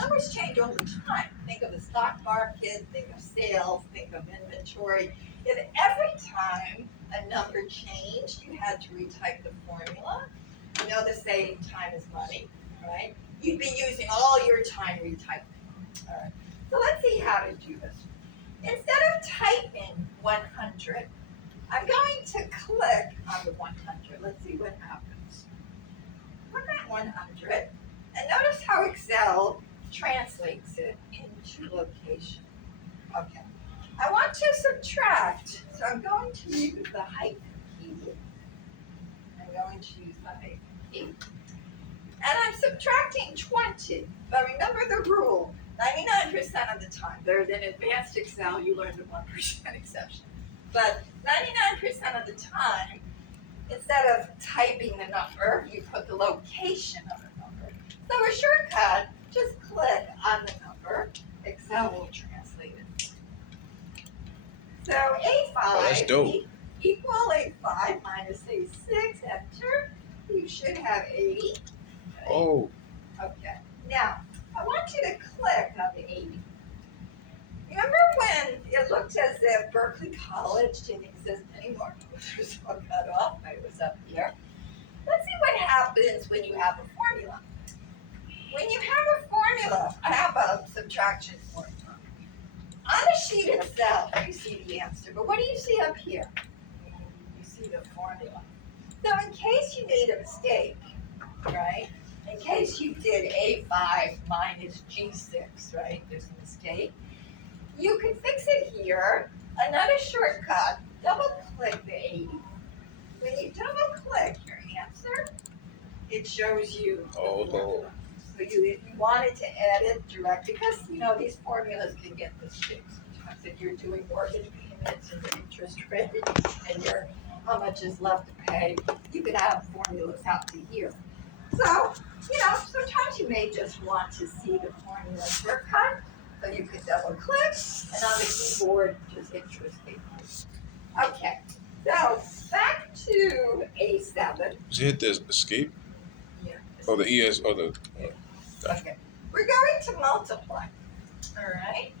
Numbers change all the time. Think of the stock market, think of sales, think of inventory. If every time a number changed, you had to retype the formula, you know the saying, time is money, right? You'd be using all your time retyping. All right. So let's see how to do this. Instead of typing 100, I'm going to click on the 100. Let's see what happens. Click on 100, and notice how Excel translates it into location. Okay. I want to subtract, so I'm going to use the hyphen key. I'm going to use the hyphen key. And I'm subtracting 20. But remember the rule, 99% of the time. There's in advanced Excel, you learn the 1% exception. But 99% of the time, instead of typing the number, you put the location of the number. So a shortcut, just click on the number. Excel will translate it. So A5 equal A5 minus A6, enter. You should have 80. Right? Oh. Okay. Now, I want you to click on the 80. Remember when it looked as if Berkeley College didn't exist anymore? It was all cut off. It was up here. Let's see what happens when you have a formula. When you have a formula, I have a subtraction formula. On the sheet itself, you see the answer, but what do you see up here? You see the formula. So in case you made a mistake, right? In case you did A5 minus G6, right? There's a mistake. You can fix it here. Another shortcut, double click the 80. When you double click your answer, it shows you the formula. So if you wanted to add it direct, because you know these formulas can get mistakes sometimes. If you're doing mortgage payments and the interest rate and your how much is left to pay, you could have formulas out to here. So, you know, sometimes you may just want to see the formula shortcut. So you could double click, and on the keyboard, just interest rate. Okay, so back to A7. Did you hit the escape? Yeah. Or the ES or the Okay. We're going to multiply. All right.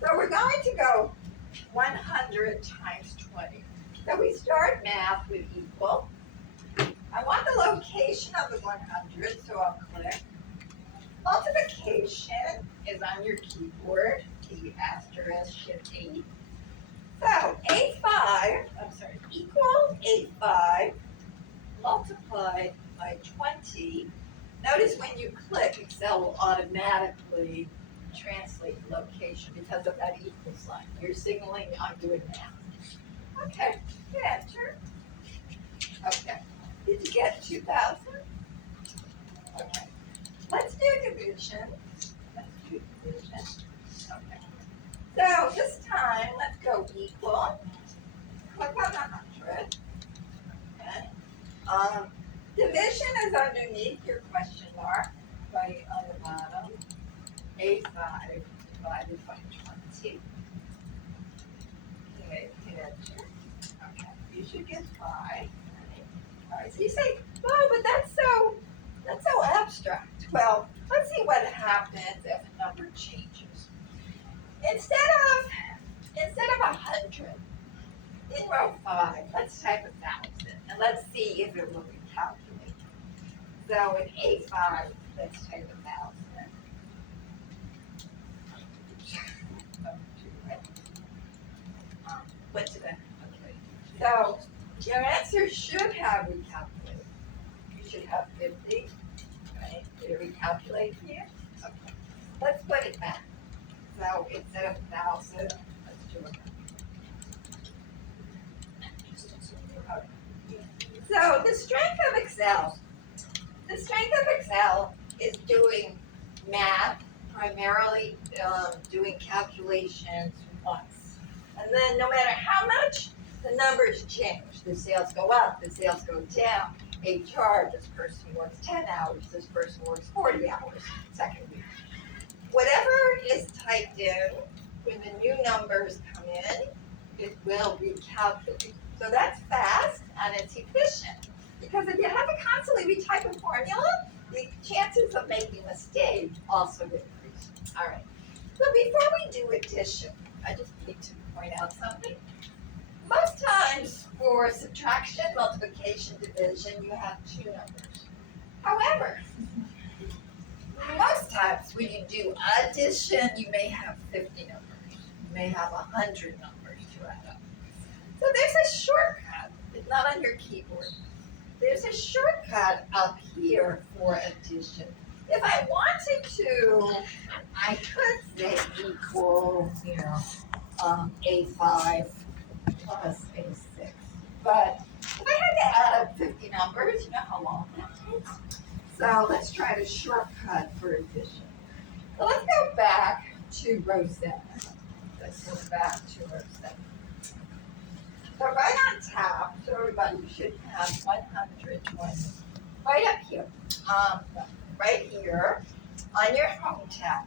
So we're going to go 100 times 20. So we start math with equal. I want the location of the 100, so I'll click. Multiplication is on your keyboard, key asterisk, shift 8. So equal A5 multiplied by 20. Notice when you click, Excel will automatically translate the location because of that equal sign. You're signaling I'm doing math. Okay, hit enter. Okay, did you get 2,000? Okay, let's do division. Okay, so this time let's go equal. Click on the 100. Okay. Division is underneath your question mark, right on the bottom. A5 divided by 20. Okay, hit enter. Okay, you should get 5. Right? All right, so you say, oh, but that's so abstract. Well, let's see what happens if a number changes. Instead of 100, in row 5, let's type 1,000, and let's see if it will recalculate. So in A5, let's type 1,000. What's it? Okay. So your answer should have recalculated. You should have 50. Right? Did it recalculate here? Okay. Let's put it back. So instead of 1,000, let's do it. So the strength of Excel is doing math, primarily doing calculations once. And then no matter how much, the numbers change. The sales go up, the sales go down. HR, this person works 10 hours, this person works 40 hours, second week. Whatever is typed in, when the new numbers come in, it will recalculate. So that's fast and it's efficient. Because if you have to constantly retype a formula, the chances of making a mistake also increase. All right. So before we do addition, I just need to point out something. Most times for subtraction, multiplication, division, you have two numbers. However, most times when you do addition, you may have 50 numbers. You may have 100 numbers to add up. So there's a shortcut. It's not on your keyboard. There's a shortcut up here for addition. If I wanted to, I could say equal, A5 plus A6. But if I had to add up 50 numbers, you know how long that takes? So let's try the shortcut for addition. So let's go back to row 7. Let's go back to row 7. So right on top, so everybody should have 120. Right up here, right here on your home tab,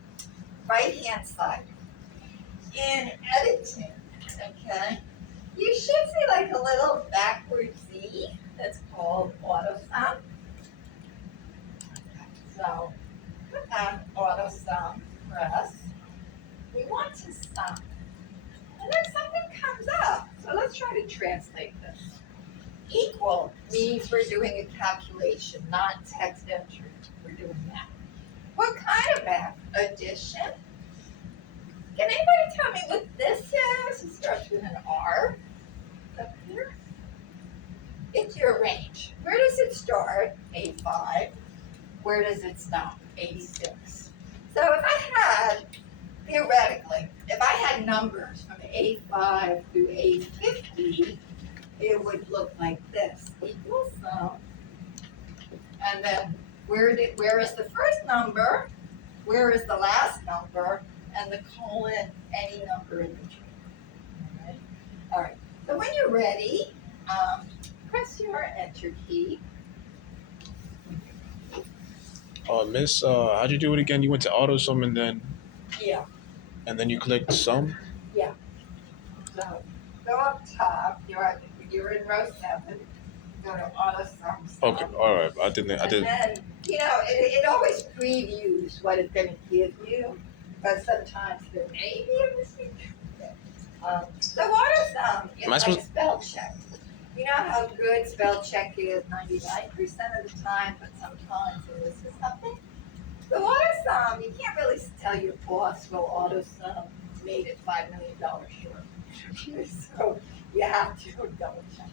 right hand side. In editing, okay, you should see like a little backward Z that's called auto sum. So put that auto sum press. We want to sum. And then something comes up. So let's try to translate this. Equal means we're doing a calculation, not text entry. We're doing that. What kind of math? Addition. Can anybody tell me what this is? It starts with an R. Up here. It's your range. Where does it start? A5. Where does it stop? A6. So if I had, theoretically, if I had numbers from A5 through A50, it would look like this. Equals sum. And then where is the first number? Where is the last number? And the colon, any number in between. All right. So when you're ready, press your enter key. Miss, how'd you do it again? You went to auto sum Yeah. and then you clicked sum? Yeah. So go up top. You're in row 7. Go to auto sum. Okay, all right. I didn't. And then, it always previews what it's going to give you, but sometimes there may be a mistake. So auto sum is Am I like supposed- spell check. You know how good spell check is 99% of the time, but sometimes it misses something. So auto sum, you can't really tell your boss, well, auto sum made it $5 million short. So you have to double check.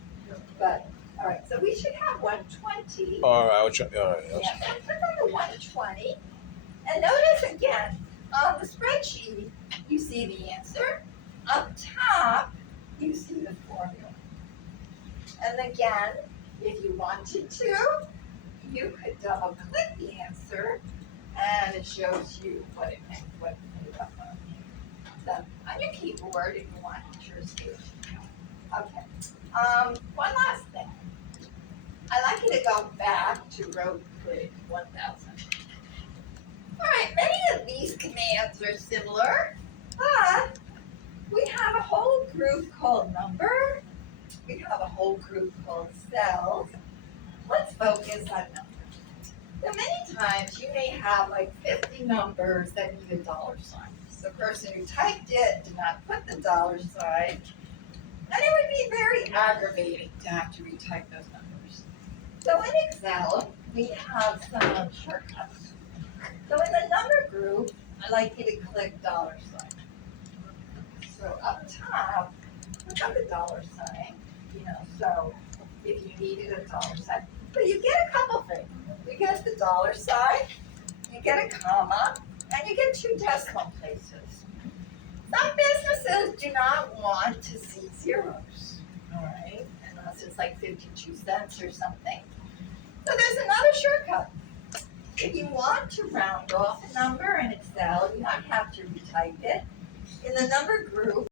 But all right, so we should have 120. All right, I'll try. All right. Yeah, so click on the 120. And notice again, on the spreadsheet, you see the answer. Up top, you see the formula. And again, if you wanted to, you could double click the answer and it shows you what it meant, what it made up of. So on your keyboard, if you want jurisdiction. Okay. One last thing. I'd like you to go back to row 3, 1000. All right, many of these commands are similar, but we have a whole group called number. We have a whole group called cells. Let's focus on numbers. So many times you may have like 50 numbers that need a dollar sign. The person who typed it did not put the dollar sign, and it would be very aggravating to have to retype those numbers. So in Excel, we have some shortcuts. So in the number group, I'd like you to click dollar sign. So up top, click on the dollar sign. So if you needed a dollar sign, but you get a couple things. You get the dollar sign, you get a comma, and you get 2 decimal places. Some businesses do not want to see zeros, all right, unless it's like 52 cents or something. So there's another shortcut. If you want to round off a number in Excel, you don't have to retype it. In the number group,